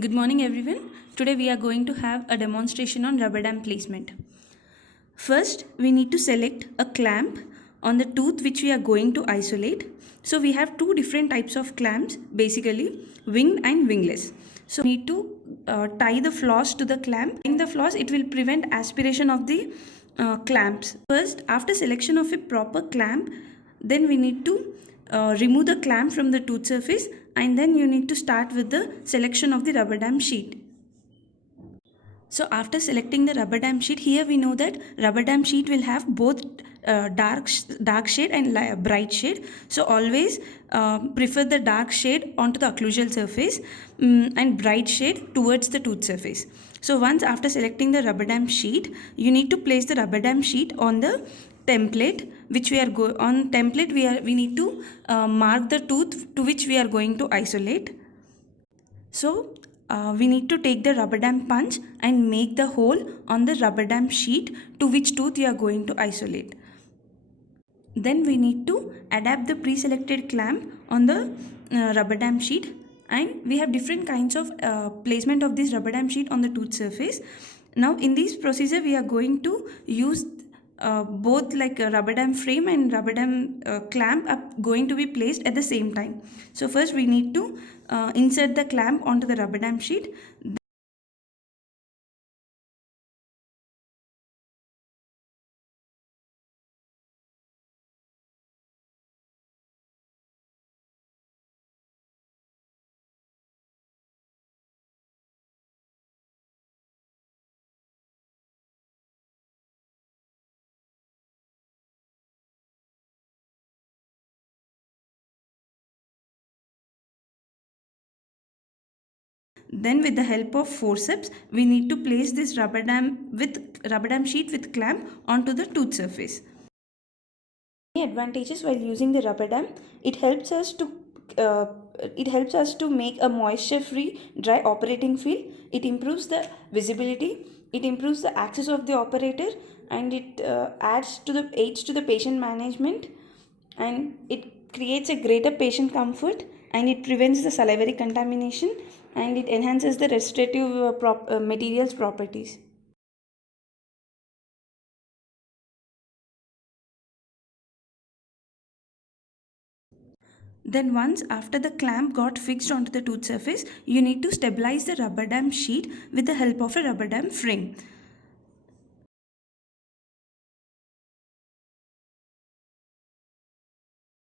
Good morning everyone. Today we are going to have a demonstration on rubber dam placement. First, we need to select a clamp on the tooth which we are going to isolate. So we have two different types of clamps, basically winged and wingless. So we need to tie the floss to the clamp. In the floss, it will prevent aspiration of the clamps. First, after selection of a proper clamp, then we need to remove the clamp from the tooth surface, and then you need to start with the selection of the rubber dam sheet. So after selecting the rubber dam sheet, here we know that rubber dam sheet will have both dark shade and bright shade. So always prefer the dark shade onto the occlusal surface, and bright shade towards the tooth surface. So once after selecting the rubber dam sheet, you need to place the rubber dam sheet on the template which we are on template. We need to mark the tooth to which we are going to isolate. So we need to take the rubber dam punch and make the hole on the rubber dam sheet to which tooth you are going to isolate. Then we need to adapt the pre-selected clamp on the rubber dam sheet, and we have different kinds of placement of this rubber dam sheet on the tooth surface. Now in this procedure we are going to use both like a rubber dam frame and rubber dam clamp are going to be placed at the same time. So first we need to insert the clamp onto the rubber dam sheet. Then with the help of forceps, we need to place this rubber dam sheet with clamp onto the tooth surface. Many advantages while using the rubber dam. It helps us to uh, make a moisture free dry operating field. It improves the visibility, it improves the access of the operator, and it adds to the aids to the patient management, and it creates a greater patient comfort, and it prevents the salivary contamination, and it enhances the restorative materials properties. Then once after the clamp got fixed onto the tooth surface, you need to stabilize the rubber dam sheet with the help of a rubber dam frame.